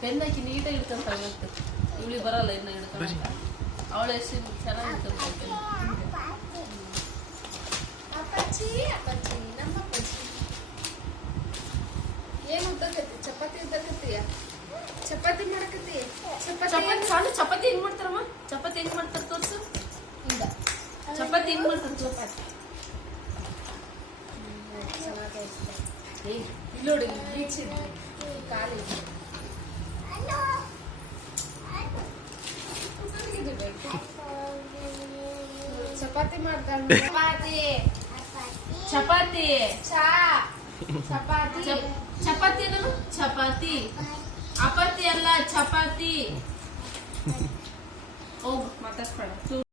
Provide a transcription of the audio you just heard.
pen ಹಾಕಿ ನೀಟಾಗಿ ಹಿಡ್ಕೊಂತಾಳೆ ಮತ್ತೆ ಇವಳಿಗೆ ಬರಲ್ಲ ಇನ್ನು ಹಿಡ್ಕೊಂಡ ಅವಳು ಎಷ್ಟು ಚೆನ್ನಾಗಿ ಹಿಡ್ಕೊಂತಾಳೆ ಅಪ್ಪಾಜಿ ಅಪ್ಪಾಜಿ ನಮ್ಮ ಅಪ್ಪಾಜಿ ಏನು ಉದ್ದಕತ್ತಿ ಚಪಾತಿ ಉದ್ದಕತ್ತೀಯ ಚಪಾತಿ ಮಾಡಕತ್ತಿ ಚಪಾತಿ ಸಣ್ಣ ಚಪಾತಿ ಹೆಂಗ್ ಮಾಡ್ತಾರಮ್ಮ ಚಪಾತಿ ಹೆಂಗ್ ಮಾಡ್ತಾರೆ ತೋರ್ಸು ಹಿಂಗ ಚಪಾತಿ ಹೆಂಗ್ ಮಾಡ್ತಾರೆ ಚಪಾತಿ ಇಲ್ಲಿ ನೋಡಿ ಬೀಚ್ ಇದೆ ಕಾಲಿ ಚಪಾತಿ ಮಾಡ್ತಾಳೆ ಚಪಾತಿ ಚಪಾತಿ ಚಾ ಚಪಾತಿ ಚಪಾತಿ ಏನಮ್ಮ ಚಪಾತಿ ಅಪಾತಿ ಅಲ್ಲ ಚಪಾತಿ ಹೋಗು ಮಾತಾಡ್ಬೇಡ